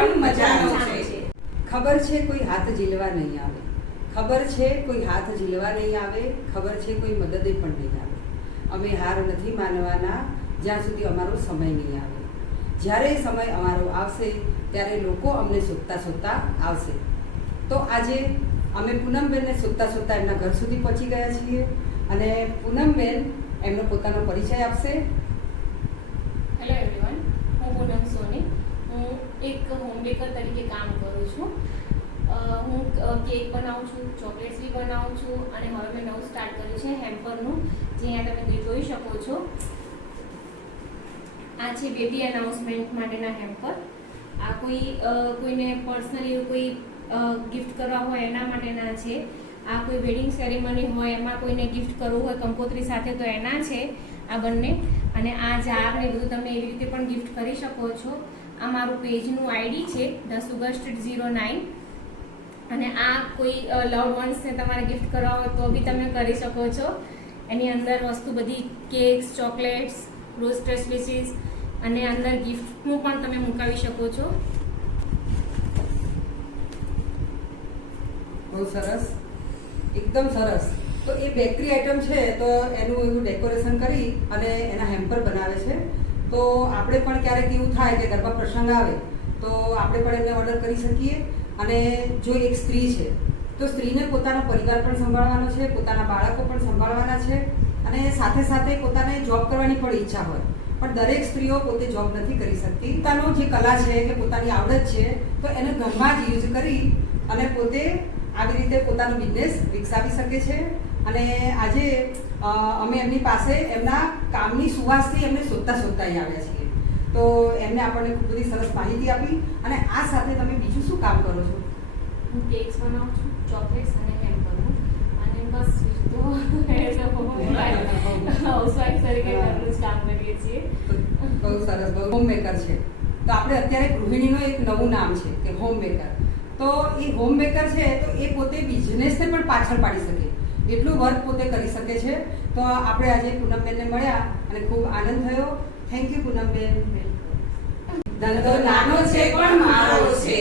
પણ મજાનો છે। ખબર છે કોઈ હાથ ઝીલવા નહીં આવે, ખબર છે કોઈ હાથ ઝીલવા નહીં આવે, ખબર છે કોઈ મદદે પણ નહીં આવે। અમે હાર નથી માનવાના જ્યાં સુધી અમારો સમય નહીં આવે। જ્યારે સમય અમારો આવશે ત્યારે લોકો અમને શોધતા શોધતા આવશે। તો આજે અમે પૂનમબેનને શોધતા શોધતા એમના ઘર સુધી પહોંચી ગયા છીએ અને પૂનમબેન એમનો પોતાનો પરિચય આપશે। હેલો એવરીવન, હું પૂનમ સોની। હું એક હોમ બેકર તરીકે કામ કરું છું। હું કેક બનાવું છું, ચોકલેટ્સ બી બનાવું છું અને હવે મેં નવું સ્ટાર્ટ કર્યું છે હેમ્પરનું, જે અહીંયા તમે જોઈ શકો છો। આ છે બેબી અનાઉન્સમેન્ટ માટેના હેમ્પર। આ કોઈને પર્સનલી કોઈ ગિફ્ટ કરવા હોય એના માટેના છે। આ કોઈ વેડિંગ સેરેમની હોય એમાં કોઈને ગિફ્ટ કરવું હોય કંકોત્રી સાથે તો એના છે આ બંને। અને આ જાર ને બધું તમે એવી રીતે પણ ગિફ્ટ કરી શકો છો। આ મારું પેજનું આઈડી છે ધ સુગર સ્ટ્રીટ 09। અને આ કોઈ લવ વન્સને તમારે ગિફ્ટ કરવા હોય તો બી તમે કરી શકો છો। એની અંદર વસ્તુ બધી કેક્સ, ચોકલેટ્સ, રોસ્ટેડ ડિશીસ અને અંદર ગિફ્ટનું પણ તમે મુકાવી શકો છો। બહુ સરસ, એકદમ સરસ। તો એ બેકરી આઈટમ છે તો એનું એવું ડેકોરેશન કરી અને એના હેમ્પર બનાવે છે। તો આપણે પણ ક્યારેક એવું થાય કે ઘરમાં પ્રસંગ આવે તો આપણે પણ એમને ઓર્ડર કરી શકીએ। અને જો એક સ્ત્રી છે તો સ્ત્રીને પોતાનો પરિવાર પણ સંભાળવાનો છે, પોતાના બાળકો પણ સંભાળવાના છે અને સાથે સાથે પોતાને જોબ કરવાની પણ ઈચ્છા હોય, પણ દરેક સ્ત્રીઓ પોતે જોબ નથી કરી શકતી। પોતાનો જે કલા છે કે પોતાની આવડત છે તો એને ઘરમાં જ યુઝ કરી અને પોતે આવી રીતે પોતાનો બિઝનેસ વિકસાવી શકે છે। અને આજે અમે એમની પાસે એમના કામની સુવાસથી એમને શોધતા શોધતા અહીં આવ્યા છીએ। તો એમને આપણને ખૂબ બધી સરસ માહિતી આપી। અને આ સાથે તમે બીજું શું કામ કરો છો? હું કેક્સ બનાવું છું, ચોકલેટ્સ અને હેમ્પરનું, અને બસ તો હાઉસવાઈફ તરીકે ઘરનું જ કામ કરીએ છીએ। બહુ સરસ, બહુ હોમ મેકર છે। તો આપણે અત્યારે ગૃહિણીનું એક નવું નામ છે કે હોમ મેકર। તો એ હોમ મેકર છે તો એ પોતે બિઝનેસને પણ પાછળ પાડી શકે એટલું વર્ક પોતે કરી શકે છે। તો આપણે આજે પૂનમબેનને મળ્યા અને ખૂબ આનંદ થયો। Thank you Poonamben. ધંધો નાનો છે પણ મારો છે।